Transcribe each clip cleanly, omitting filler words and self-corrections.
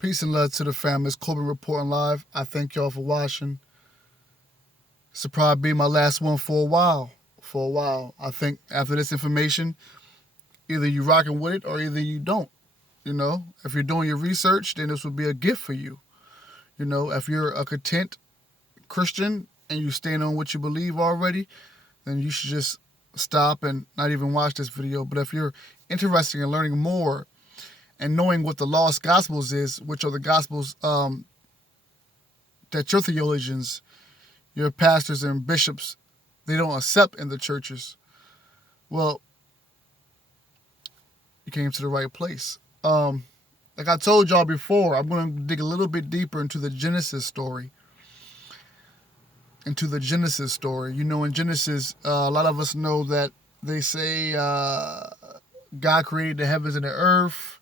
Peace and love to the family. It's Corbin reporting live. I thank y'all for watching. This will probably be my last one for a while. I think after this information, either you rocking with it or either you don't. If you're doing your research, then this will be a gift for you. If you're a content Christian and you stand on what you believe already, then you should just stop and not even watch this video. But if you're interested in learning more and knowing what the lost gospels is, which are the gospels that your theologians, your pastors and bishops, they don't accept in the churches, well, you came to the right place. Like I told y'all before, I'm going to dig a little bit deeper into the Genesis story. In Genesis, a lot of us know that they say God created the heavens and the earth.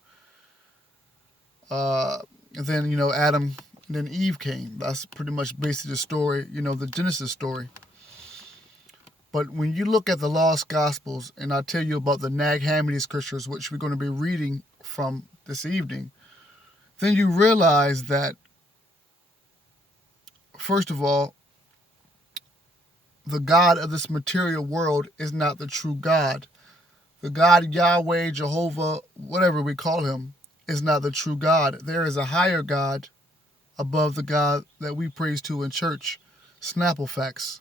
And then, Adam and then Eve came. That's pretty much basically the story, the Genesis story. But when you look at the lost gospels, and I tell you about the Nag Hammadi scriptures, which we're going to be reading from this evening, then you realize that, first of all, the God of this material world is not the true God. The God Yahweh, Jehovah, whatever we call him, is not the true God. There is a higher God above the God that we praise to in church, Snapple facts.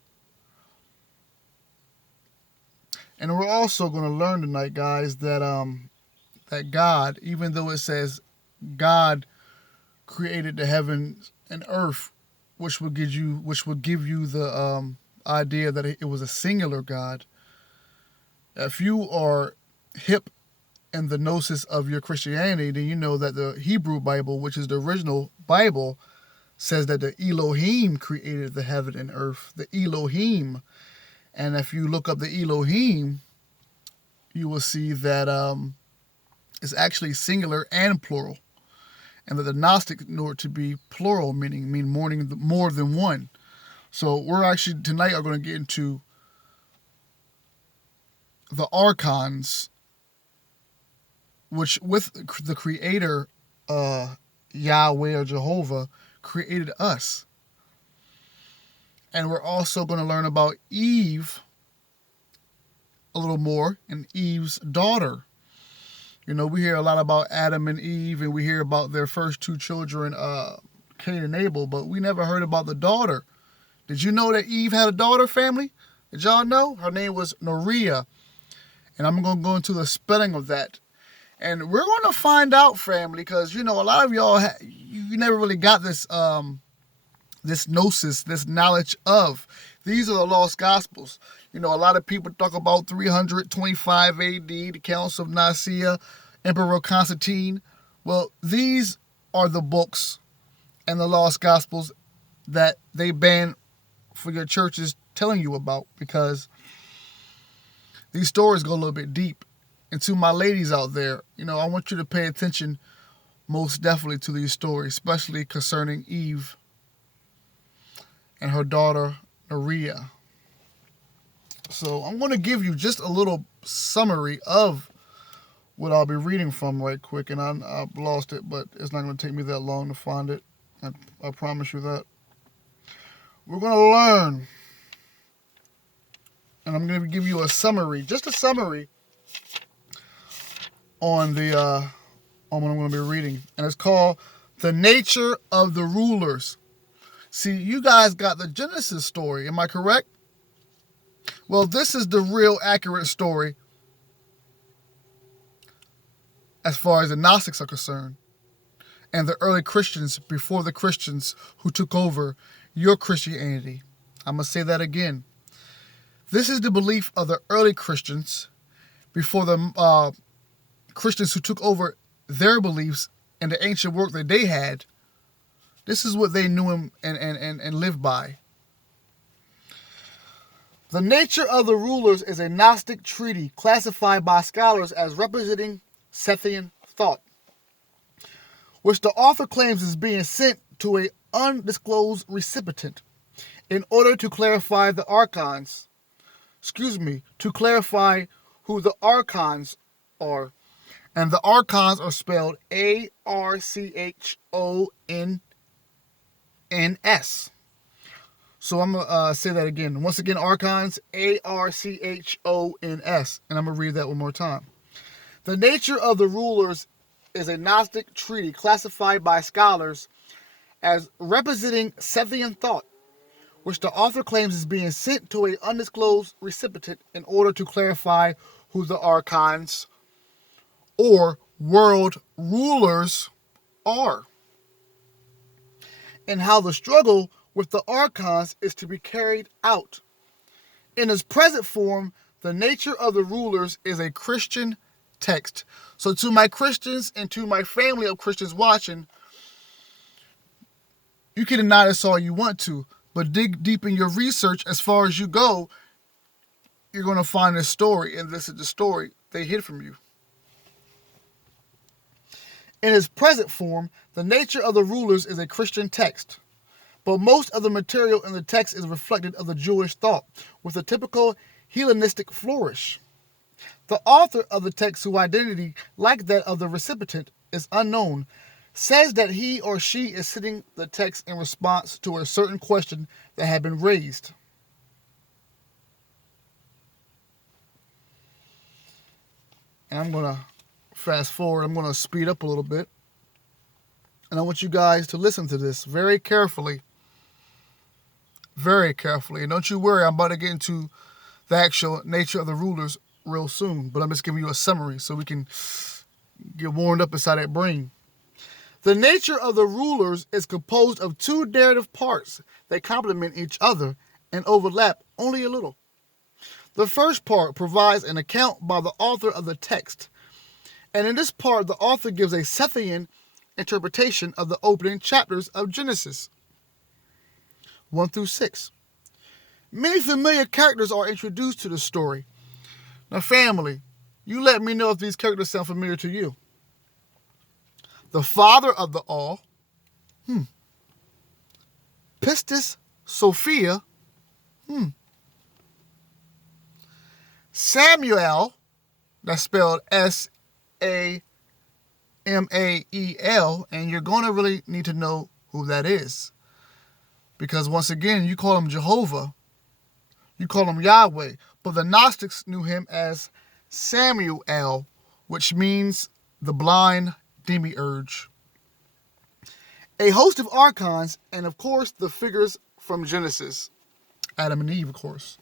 And we're also going to learn tonight, guys, that that God, even though it says God created the heavens and earth, which will give you the idea that it was a singular God. If you are hip in the gnosis of your Christianity, then you know that the Hebrew Bible, which is the original Bible, says that the Elohim created the heaven and earth. The Elohim. And if you look up the Elohim, you will see that it's actually singular and plural. And that the Gnostics know it to be plural, meaning more than one. So we're actually tonight are going to get into the archons, which with the creator, Yahweh or Jehovah, created us. And we're also going to learn about Eve a little more, and Eve's daughter. We hear a lot about Adam and Eve, and we hear about their first two children, Cain and Abel, but we never heard about the daughter. Did you know that Eve had a daughter, family? Did y'all know? Her name was Norea. And I'm going to go into the spelling of that. And we're going to find out, family, because, a lot of y'all, you never really got this this gnosis, this knowledge of. These are the lost gospels. A lot of people talk about 325 AD, the Council of Nicaea, Emperor Constantine. Well, these are the books and the lost gospels that they ban for your churches telling you about, because these stories go a little bit deep. And to my ladies out there, I want you to pay attention most definitely to these stories, especially concerning Eve and her daughter, Norea. So I'm going to give you just a little summary of what I'll be reading from right quick. And I've lost it, but it's not going to take me that long to find it. I promise you that. We're going to learn, and I'm going to give you a summary, just a summary on the on what I'm going to be reading, and it's called "The Nature of the Rulers." See, you guys got the Genesis story, am I correct? Well, this is the real accurate story as far as the Gnostics are concerned, and the early Christians before the Christians who took over your Christianity. I'm going to say that again. This is the belief of the early Christians before the Christians who took over their beliefs and the ancient work that they had. This is what they knew and lived by. The Nature of the Rulers is a Gnostic treatise classified by scholars as representing Sethian thought, which the author claims is being sent to an undisclosed recipient in order to clarify the archons. To clarify who the archons are. And the archons are spelled Archons. So I'm going to say that again. Once again, archons, Archons. And I'm going to read that one more time. The nature of the rulers is a Gnostic treaty classified by scholars as representing Sethian thought, which the author claims is being sent to an undisclosed recipient in order to clarify who the archons or world rulers are, and how the struggle with the archons is to be carried out. In its present form, the nature of the rulers is a Christian text. So to my Christians and to my family of Christians watching, you can deny this all you want to, but dig deep in your research as far as you go, you're going to find this story, and this is the story they hid from you. In its present form, the nature of the rulers is a Christian text, but most of the material in the text is reflected of the Jewish thought, with a typical Hellenistic flourish. The author of the text, whose identity, like that of the recipient, is unknown, says that he or she is sending the text in response to a certain question that had been raised. And I'm going to fast forward. I'm going to speed up a little bit. And I want you guys to listen to this very carefully. Very carefully. And don't you worry, I'm about to get into the actual nature of the rulers real soon. But I'm just giving you a summary so we can get warmed up inside that brain. The nature of the rulers is composed of two narrative parts that complement each other and overlap only a little. The first part provides an account by the author of the text, and in this part the author gives a Sethian interpretation of the opening chapters of Genesis 1 through 6. Many familiar characters are introduced to the story. Now family, you let me know if these characters sound familiar to you. The father of the all, Pistis Sophia, Samuel, that's spelled Samael, and you're going to really need to know who that is. Because once again, you call him Jehovah, you call him Yahweh, but the Gnostics knew him as Samuel, which means the blind demiurge. A host of archons, and of course the figures from Genesis, Adam and Eve, of course.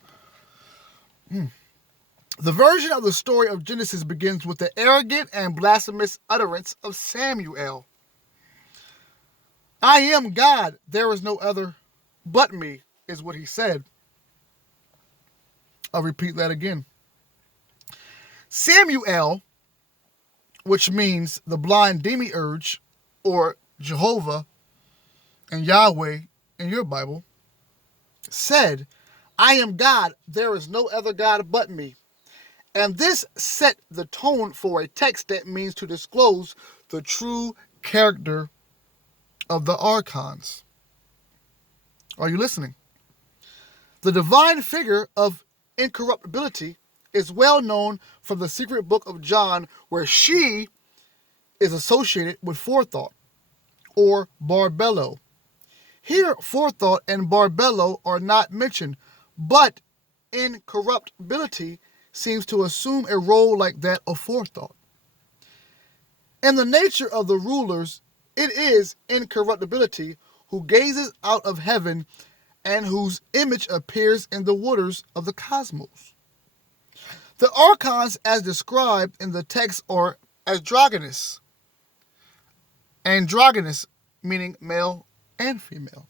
The version of the story of Genesis begins with the arrogant and blasphemous utterance of Samuel. I am God, there is no other but me, is what he said. I'll repeat that again. Samuel, which means the blind demiurge, or Jehovah and Yahweh in your Bible, said, I am God, there is no other God but me. And this set the tone for a text that means to disclose the true character of the archons. Are you listening? The divine figure of incorruptibility is well known from the secret book of John, where she is associated with forethought, or Barbello. Here, forethought and Barbello are not mentioned, but incorruptibility seems to assume a role like that of forethought. In the nature of the rulers, it is incorruptibility who gazes out of heaven and whose image appears in the waters of the cosmos. The archons, as described in the text, are androgynous. Androgynous, meaning male and female.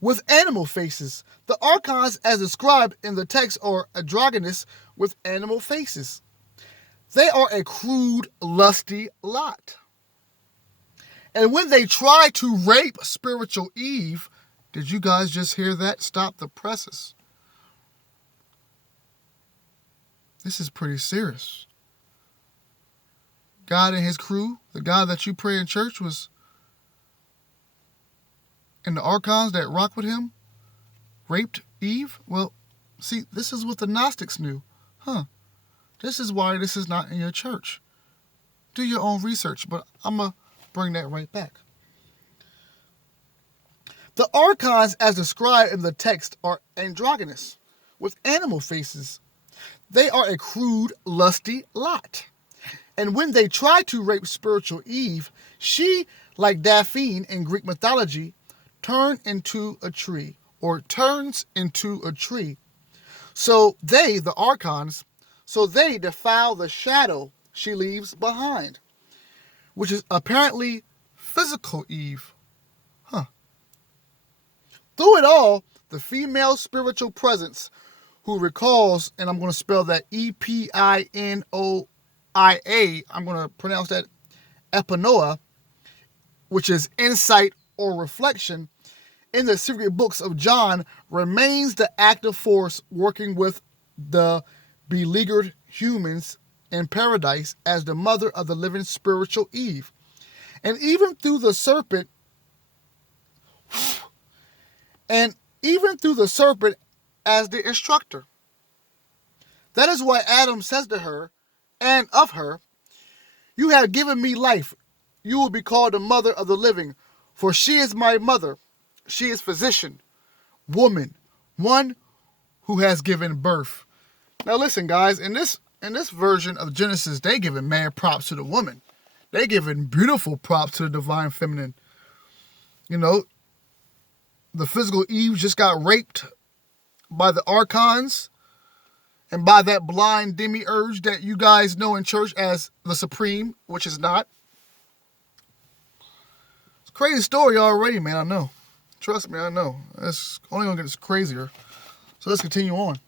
With animal faces, the archons, as described in the text, are androgynous with animal faces. They are a crude, lusty lot. And when they try to rape spiritual Eve, did you guys just hear that? Stop the presses. This is pretty serious. God and his crew, the God that you pray in church, and the archons that rock with him, raped Eve? Well, see, this is what the Gnostics knew. This is why this is not in your church. Do your own research, but I'm going to bring that right back. The archons, as described in the text, are androgynous, with animal faces. They are a crude, lusty lot. And when they try to rape spiritual Eve, she, like Daphne in Greek mythology, turns into a tree. So they, the archons, defile the shadow she leaves behind, which is apparently physical Eve. Through it all, the female spiritual presence who recalls, and I'm going to spell that Epinoia, I'm going to pronounce that epinoia, which is insight or reflection, in the secret books of John, remains the active force working with the beleaguered humans in paradise as the mother of the living spiritual Eve. And even through the serpent, as the instructor. That is why Adam says to her, and of her, "You have given me life. You will be called the mother of the living, for she is my mother. She is physician, woman, one who has given birth." Now listen, guys, in this version of Genesis, they giving mad props to the woman. They giving beautiful props to the divine feminine. You know, the physical Eve just got raped by the archons and by that blind demiurge that you guys know in church as the Supreme, which is not. It's a crazy story already, man, I know. Trust me, I know. It's only going to get crazier. So let's continue on.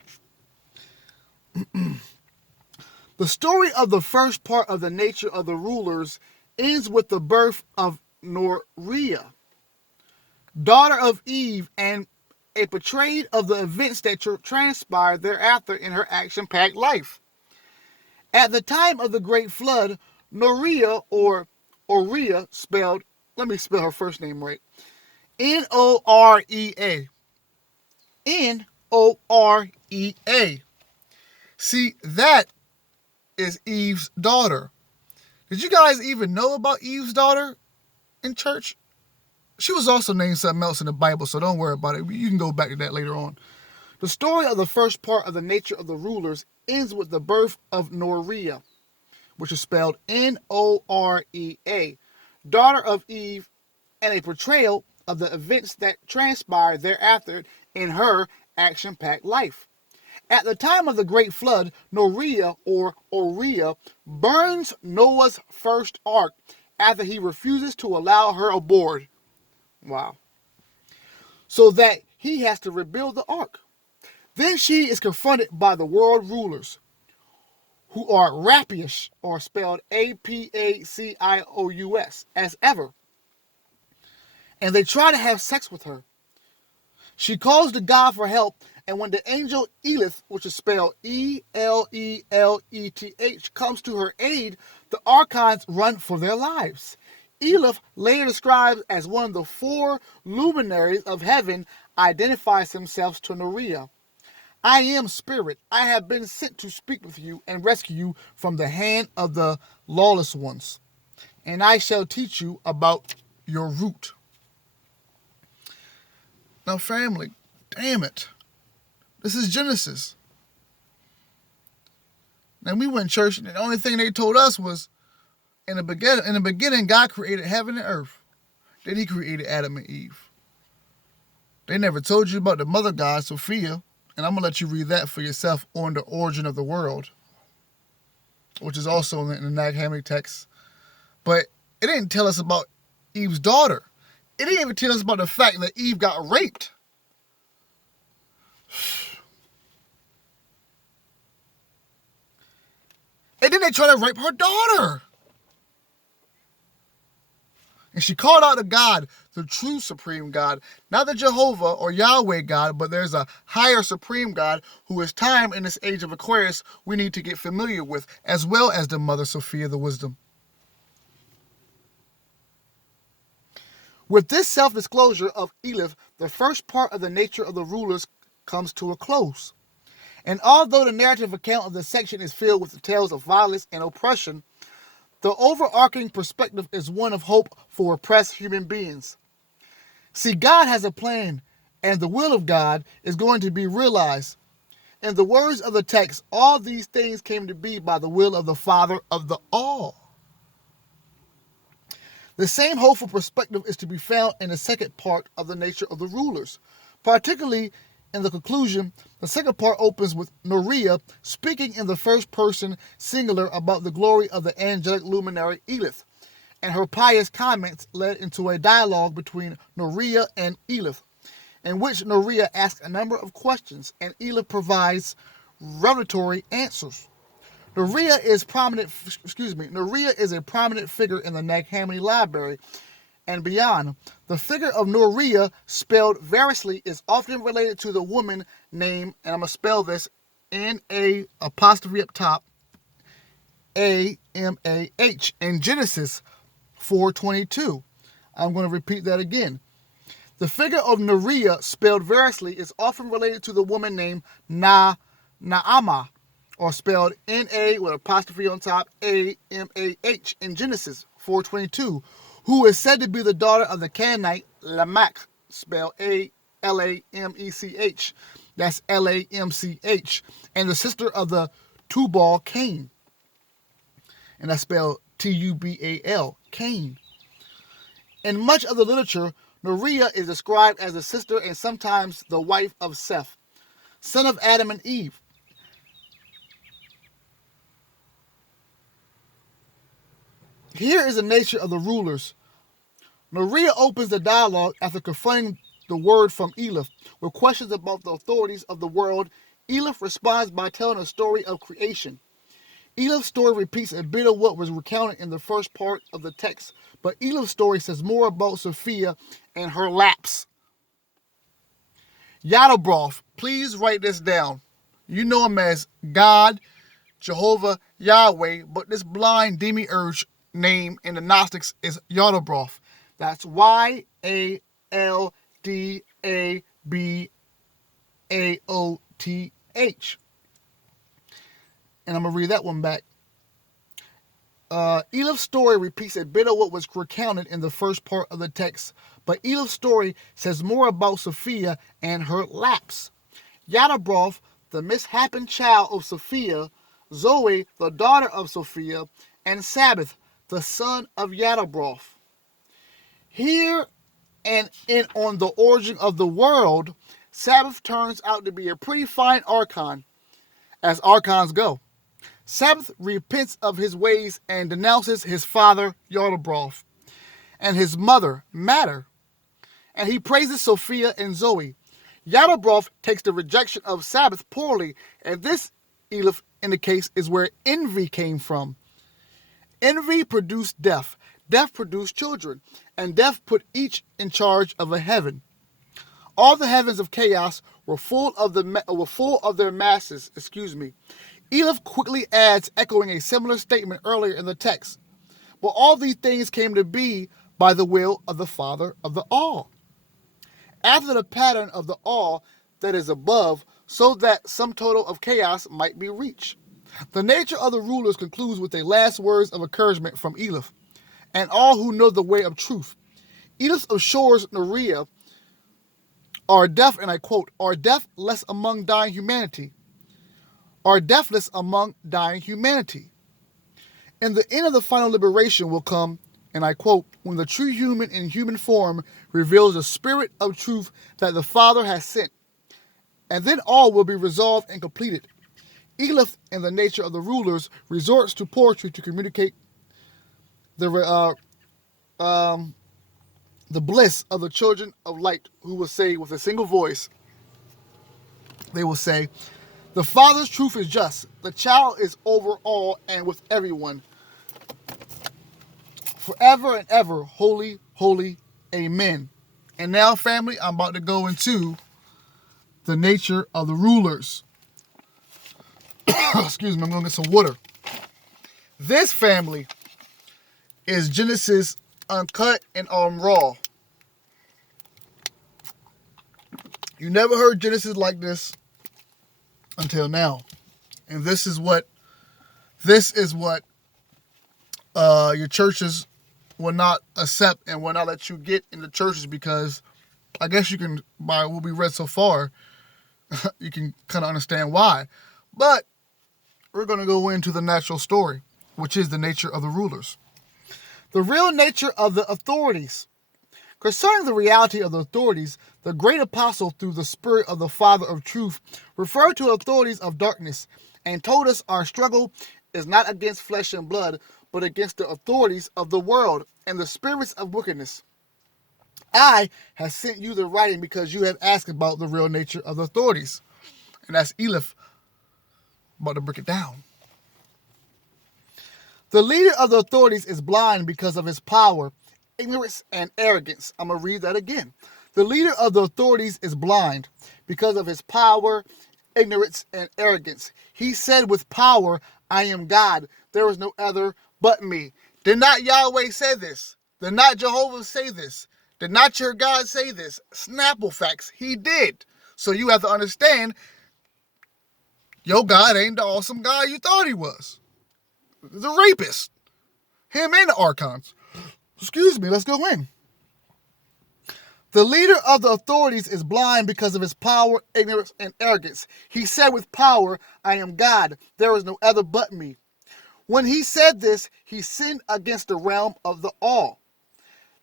The story of the first part of the nature of the rulers ends with the birth of Norea, daughter of Eve, and a portrayal of the events that transpired thereafter in her action-packed life. At the time of the Great Flood, Norea, or Orea, spelled, let me spell her first name right, Norea. Norea. See, that is Eve's daughter. Did you guys even know about Eve's daughter in church? She was also named something else in the Bible, so don't worry about it. You can go back to that later on. The story of the first part of the nature of the rulers ends with the birth of Norea, which is spelled Norea, daughter of Eve, and a portrayal of the events that transpired thereafter in her action-packed life. At the time of the Great Flood, Norea, or Orea, burns Noah's first ark after he refuses to allow her aboard. Wow. So that he has to rebuild the ark. Then she is confronted by the world rulers, who are rapacious, or spelled Apacious, as ever. And they try to have sex with her. She calls to God for help, and when the angel Elith, which is spelled Eleleth, comes to her aid, the archons run for their lives. Elith, later described as one of the four luminaries of heaven, identifies himself to Norea. "I am spirit. I have been sent to speak with you and rescue you from the hand of the lawless ones. And I shall teach you about your root." Now, family, damn it. This is Genesis. Now, we went to church, and the only thing they told us was, in the beginning, God created heaven and earth. Then he created Adam and Eve. They never told you about the mother god, Sophia, and I'm going to let you read that for yourself on the origin of the world, which is also in the Nag Hammadi text. But it didn't tell us about Eve's daughter. It didn't even tell us about the fact that Eve got raped. And then they try to rape her daughter. And she called out to God, the true supreme God, not the Jehovah or Yahweh God, but there's a higher supreme God who is time in this age of Aquarius we need to get familiar with, as well as the mother Sophia, the wisdom. With this self-disclosure of Elith, the first part of the nature of the rulers comes to a close. And although the narrative account of this section is filled with the tales of violence and oppression, The overarching perspective is one of hope for oppressed human beings. See, God has a plan, and the will of God is going to be realized. In the words of the text, all these things came to be by the will of the Father of the all. The same hopeful perspective is to be found in the second part of the nature of the rulers. Particularly in the conclusion, the second part opens with Noriah speaking in the first person singular about the glory of the angelic luminary Elith, and her pious comments led into a dialogue between Noriah and Elith, in which Noriah asks a number of questions and Elith provides revelatory answers. Noriah is a prominent figure in the Nag Hammadi Library and beyond. The figure of Noriah, spelled variously, is often related to the woman named, and I'm going to spell this, N-A apostrophe up top, A-M-A-H, in Genesis 4:22. I'm going to repeat that again. The figure of Noriah, spelled variously, is often related to the woman named Naamah, or spelled N-A with apostrophe on top, A-M-A-H, in Genesis 4:22, who is said to be the daughter of the Canaanite Lamech, spelled A-L-A-M-E-C-H, that's L-A-M-C-H, and the sister of the Tubal Cain, and that's spelled T-U-B-A-L, Cain. In much of the literature, Noriah is described as the sister and sometimes the wife of Seth, son of Adam and Eve. Here is the nature of the rulers. Noriah opens the dialogue after confronting the word from Elith with questions about the authorities of the world. Elith responds by telling a story of creation. Elith's story repeats a bit of what was recounted in the first part of the text, but Elith's story says more about Sophia and her lapse. Yadobroth, please write this down. You know him as God, Jehovah, Yahweh, but this blind demiurge name in the Gnostics is Yadobroth. That's Y-A-L-D-A-B-A-O-T-H. And I'm going to read that one back. Elif's story repeats a bit of what was recounted in the first part of the text, but Elif's story says more about Sophia and her lapse. Yadobroth, the mishapen child of Sophia, Zoe, the daughter of Sophia, and Sabbath, the son of Yadobroth. Here and in On the Origin of the World, Sabbath turns out to be a pretty fine archon, as archons go. Sabbath repents of his ways and denounces his father, Yadobroth, and his mother, Matter, and he praises Sophia and Zoe. Yadobroth takes the rejection of Sabbath poorly, and this, Elif indicates, is where envy came from. Envy produced death. Death produced children, and death put each in charge of a heaven. All the heavens of chaos were full of their masses. Elif quickly adds, echoing a similar statement earlier in the text. But all these things came to be by the will of the Father of the all, after the pattern of the all that is above, so that some total of chaos might be reached. The nature of the rulers concludes with the last words of encouragement from Elif, and all who know the way of truth. Elif assures Noriah, are deaf, and I quote, are deathless among dying humanity. Are deathless among dying humanity. And the end of the final liberation will come, and I quote, when the true human in human form reveals the spirit of truth that the Father has sent. And then all will be resolved and completed. Elif, in the nature of the rulers, resorts to poetry to communicate the bliss of the children of light, who will say with a single voice, they will say, the Father's truth is just. The child is over all and with everyone. Forever and ever, holy, holy, amen. And now, family, I'm about to go into the nature of the rulers. Excuse me, I'm going to get some water. This, family, is Genesis Uncut and Raw. You never heard Genesis like this until now. And this is what your churches will not accept and will not let you get in the churches because I guess you can, by what we read so far, you can kind of understand why. But we're going to go into the natural story, which is the nature of the rulers. The real nature of the authorities. Concerning the reality of the authorities, the great apostle, through the Spirit of the Father of truth, referred to authorities of darkness and told us our struggle is not against flesh and blood, but against the authorities of the world and the spirits of wickedness. I have sent you the writing because you have asked about the real nature of the authorities. And that's Elif about to break it down. The leader of the authorities is blind because of his power, ignorance, and arrogance. I'm going to read that again. The leader of the authorities is blind because of his power, ignorance, and arrogance. He said with power, I am God. There is no other but me. Did not Yahweh say this? Did not Jehovah say this? Did not your God say this? Snapple facts. He did. So you have to understand, your God ain't the awesome God you thought he was. The rapist. Him and the archons. Excuse me, let's go in. The leader of the authorities is blind because of his power, ignorance, and arrogance. He said with power, I am God. There is no other but me. When he said this, he sinned against the realm of the all.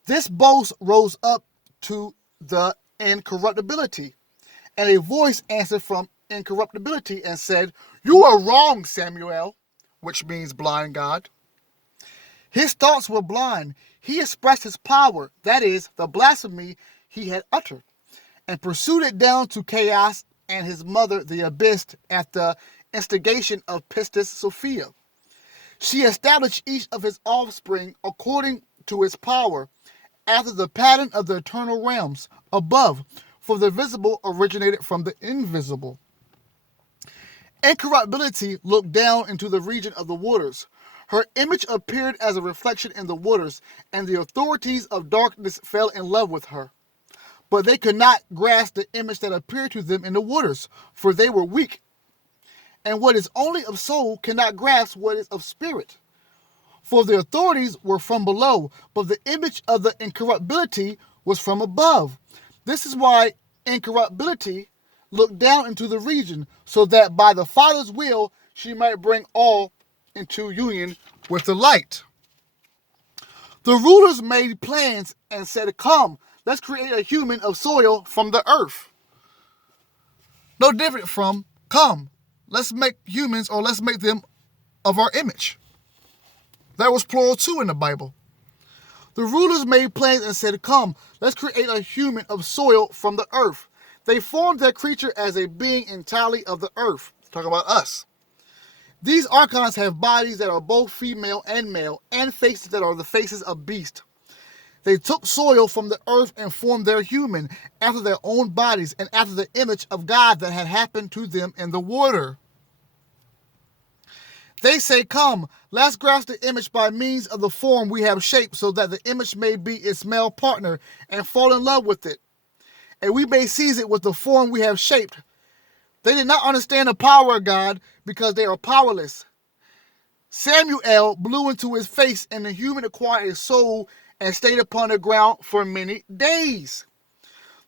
This boast rose up to the incorruptibility. And a voice answered from incorruptibility and said, you are wrong, Samuel, which means blind God. His thoughts were blind. He expressed his power, that is, the blasphemy he had uttered, and pursued it down to chaos and his mother, the abyss, at the instigation of Pistis Sophia. She established each of his offspring according to his power, after the pattern of the eternal realms above, for the visible originated from the invisible. Incorruptibility looked down into the region of the waters. Her image appeared as a reflection in the waters, and the authorities of darkness fell in love with her. But they could not grasp the image that appeared to them in the waters, for they were weak. And what is only of soul cannot grasp what is of spirit. For the authorities were from below, but the image of the incorruptibility was from above. This is why incorruptibility looked down into the region, so that by the Father's will she might bring all into union with the light. The rulers made plans and said, come, let's create a human of soil from the earth. No different from, come, let's make humans, or let's make them of our image. That was plural too in the Bible. The rulers made plans and said, come, let's create a human of soil from the earth. They formed their creature as a being entirely of the earth. Talking about us. These archons have bodies that are both female and male, and faces that are the faces of beasts. They took soil from the earth and formed their human after their own bodies and after the image of God that had happened to them in the water. They say, come, let's grasp the image by means of the form we have shaped, so that the image may be its male partner and fall in love with it, and we may seize it with the form we have shaped. They did not understand the power of God because they are powerless. Samuel blew into his face, and the human acquired a soul and stayed upon the ground for many days.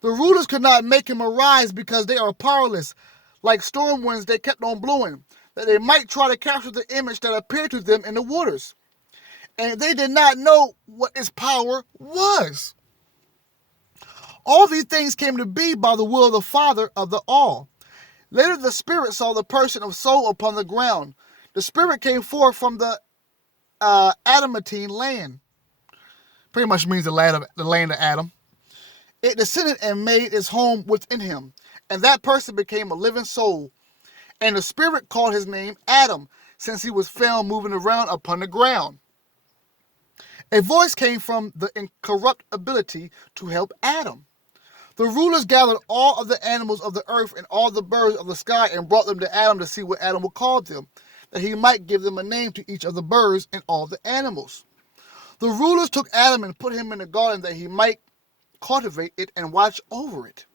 The rulers could not make him arise because they are powerless. Like storm winds, they kept on blowing, that they might try to capture the image that appeared to them in the waters. And they did not know what its power was. All these things came to be by the will of the Father of the all. Later the Spirit saw the person of soul upon the ground. The Spirit came forth from the Adamantine land. Pretty much means the land of Adam. It descended and made its home within him. And that person became a living soul. And the Spirit called his name Adam, since he was found moving around upon the ground. A voice came from the incorruptibility to help Adam. The rulers gathered all of the animals of the earth and all the birds of the sky and brought them to Adam to see what Adam would call them, that he might give them a name to each of the birds and all the animals. The rulers took Adam and put him in the garden that he might cultivate it and watch over it.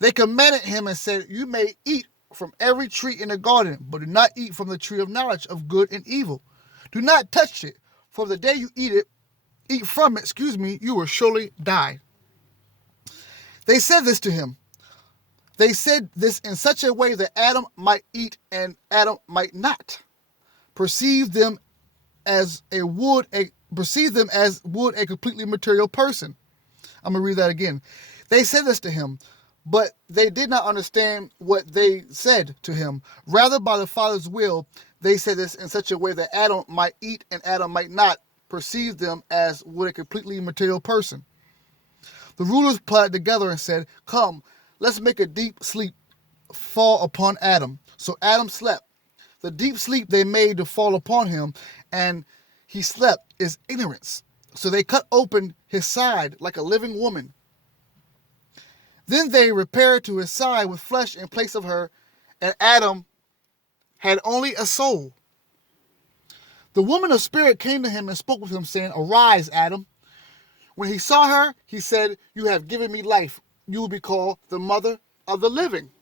They commanded him and said, you may eat from every tree in the garden, but do not eat from the tree of knowledge of good and evil. Do not touch it, for the day you eat from it, you will surely die. They said this to him. They said this in such a way that Adam might eat and Adam might not perceive them as would a completely material person. I'm going to read that again. They said this to him, but they did not understand what they said to him. Rather, by the Father's will, they said this in such a way that Adam might eat and Adam might not perceive them as would a completely material person. The rulers plotted together and said, "Come, let's make a deep sleep fall upon Adam." So Adam slept. The deep sleep they made to fall upon him, and he slept, is ignorance. So they cut open his side like a living woman. Then they repaired to his side with flesh in place of her, and Adam had only a soul. The woman of spirit came to him and spoke with him, saying, "Arise, Adam." When he saw her, he said, "You have given me life. You will be called the mother of the living.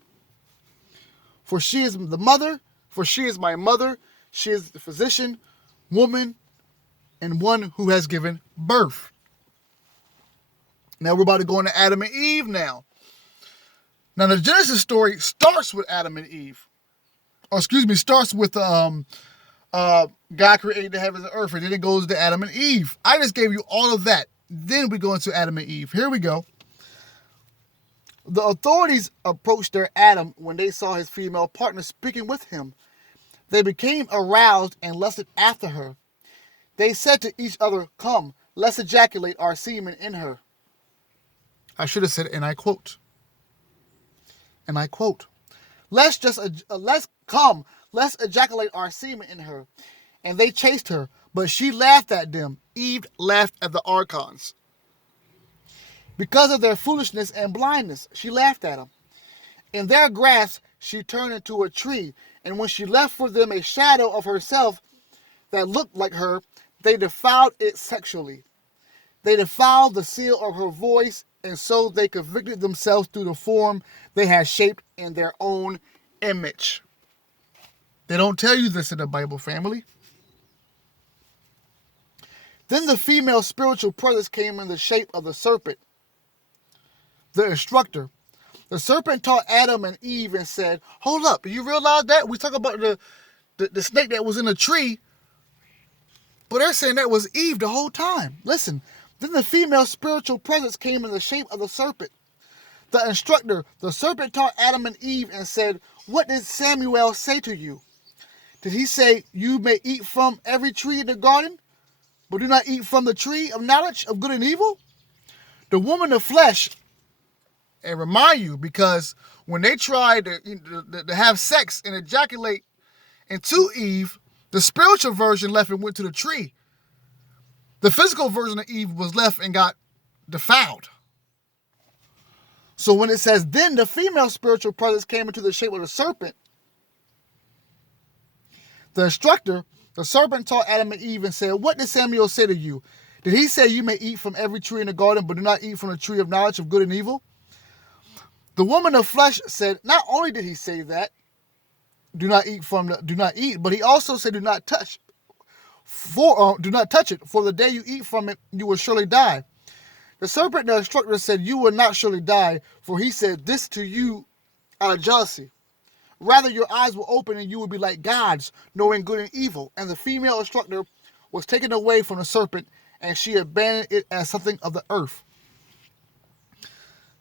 For she is my mother. She is the physician, woman, and one who has given birth." Now we're about to go into Adam and Eve now. Now the Genesis story starts with Adam and Eve. Starts with God created the heavens and earth, and then it goes to Adam and Eve. I just gave you all of that. Then we go into Adam and Eve. Here we go. The authorities approached their Adam when they saw his female partner speaking with him. They became aroused and lusted after her. They said to each other, "Come, let's ejaculate our semen in her." I should have said, and I quote. Let's ejaculate our semen in her. And they chased her, but she laughed at them. Eve laughed at the archons. Because of their foolishness and blindness, she laughed at them. In their grasp, she turned into a tree, and when she left for them a shadow of herself that looked like her, they defiled it sexually. They defiled the seal of her voice, and so they convicted themselves through the form they had shaped in their own image. They don't tell you this in the Bible, family. Then the female spiritual presence came in the shape of the serpent, the instructor. The serpent taught Adam and Eve and said, "Hold up, you realize that? We talk about the snake that was in a tree, but they're saying that was Eve the whole time." Listen, then the female spiritual presence came in the shape of the serpent, the instructor. The serpent taught Adam and Eve and said, "What did Samuel say to you? Did he say, 'You may eat from every tree in the garden, but do not eat from the tree of knowledge of good and evil?'" The woman of flesh, and remind you, because when they tried to have sex and ejaculate into Eve, the spiritual version left and went to the tree. The physical version of Eve was left and got defiled. So when it says, then the female spiritual presence came into the shape of the serpent, the instructor, the serpent taught Adam and Eve and said, "What did Samuel say to you? Did he say you may eat from every tree in the garden, but do not eat from the tree of knowledge of good and evil?" The woman of flesh said, "Not only did he say that, do not eat, but he also said, do not touch it, for the day you eat from it, you will surely die." The serpent, the instructor, said, "You will not surely die, for he said this to you out of jealousy. Rather, your eyes will open and you will be like gods, knowing good and evil." And the female instructor was taken away from the serpent, and she abandoned it as something of the earth.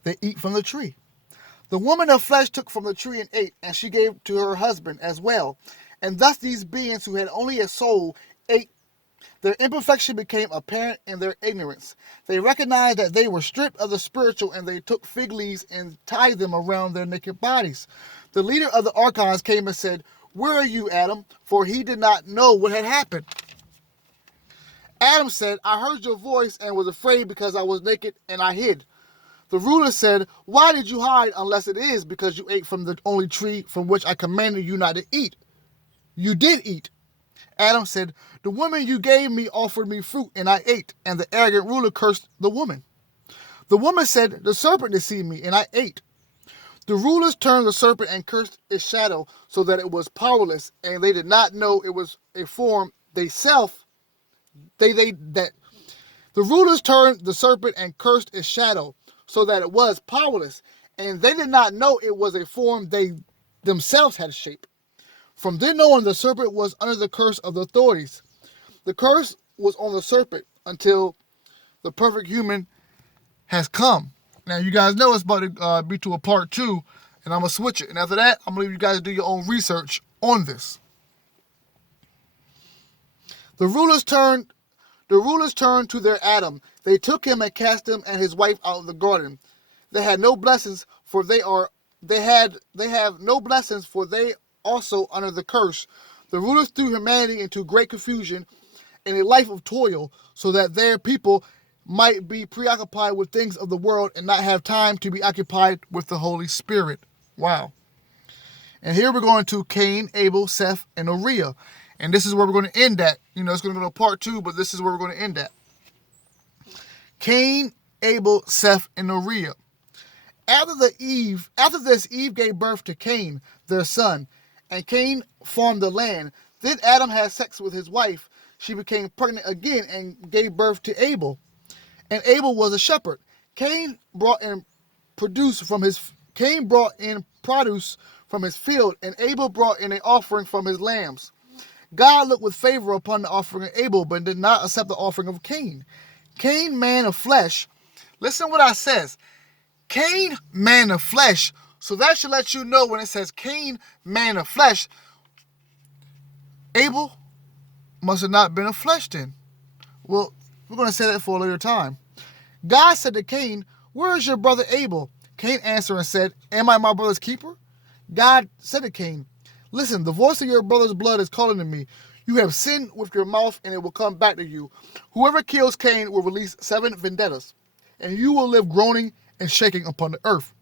They eat from the tree. The woman of flesh took from the tree and ate, and she gave to her husband as well. And thus these beings who had only a soul ate. Their imperfection became apparent in their ignorance. They recognized that they were stripped of the spiritual, and they took fig leaves and tied them around their naked bodies. The leader of the archons came and said, "Where are you, Adam?" For he did not know what had happened. Adam said, "I heard your voice and was afraid because I was naked and I hid." The ruler said, "Why did you hide unless it is because you ate from the only tree from which I commanded you not to eat? You did eat." Adam said, "The woman you gave me offered me fruit and I ate," and the arrogant ruler cursed the woman. The woman said, "The serpent deceived me and I ate." The rulers turned the serpent and cursed its shadow so that it was powerless, and they did not know it was a form they self That the rulers turned the serpent and cursed its shadow, so that it was powerless, and they did not know it was a form they themselves had shaped. From then on, the serpent was under the curse of the authorities. The curse was on the serpent until the perfect human has come. Now, you guys know it's about to be to a part 2, and I'm going to switch it. And after that, I'm going to leave you guys to do your own research on this. The rulers turned to their Adam. They took him and cast him and his wife out of the garden. They had no blessings, for they have no blessings, for they also under the curse. The rulers threw humanity into great confusion and a life of toil, so that their people might be preoccupied with things of the world and not have time to be occupied with the Holy Spirit. Wow. And here we're going to Cain, Abel, Seth, and Uriah. And this is where we're going to end at. It's going to go to part 2, but this is where we're going to end at. Cain, Abel, Seth, and Uriah. After this, Eve gave birth to Cain, their son, and Cain farmed the land. Then Adam had sex with his wife. She became pregnant again and gave birth to Abel. And Abel was a shepherd. Cain brought in produce from his field, and Abel brought in an offering from his lambs. God looked with favor upon the offering of Abel, but did not accept the offering of Cain. Cain, man of flesh. Listen to what I says. Cain, man of flesh. So that should let you know when it says Cain, man of flesh, Abel must have not been of flesh then. Well, we're going to say that for a later time. God said to Cain, "Where is your brother Abel?" Cain answered and said, "Am I my brother's keeper?" God said to Cain, "Listen, the voice of your brother's blood is calling to me. You have sinned with your mouth, and it will come back to you. Whoever kills Cain will release 7 vendettas, and you will live groaning and shaking upon the earth."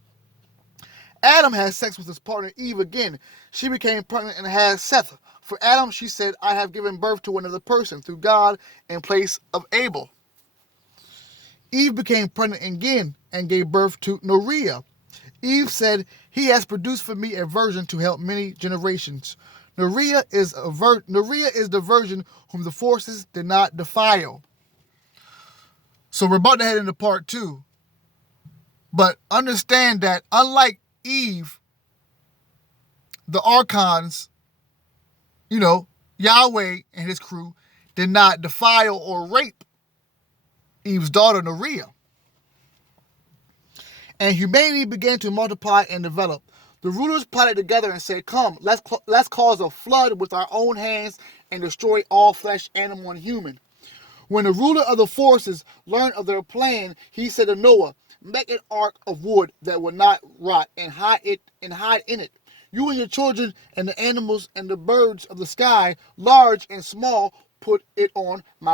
Adam had sex with his partner Eve again. She became pregnant and had Seth. For Adam, she said, "I have given birth to another person through God in place of Abel." Eve became pregnant again and gave birth to Uriah. Eve said, "He has produced for me a virgin to help many generations." Uriah is the virgin whom the forces did not defile. So we're about to head into part 2. But understand that unlike Eve, the archons, Yahweh and his crew did not defile or rape Eve's daughter, Uriah. And humanity began to multiply and develop. The rulers plotted together and said, "Come, let's cause a flood with our own hands and destroy all flesh, animal, and human." When the ruler of the forces learned of their plan, he said to Noah, "Make an ark of wood that will not rot, and hide in it. You and your children and the animals and the birds of the sky, large and small, put it on my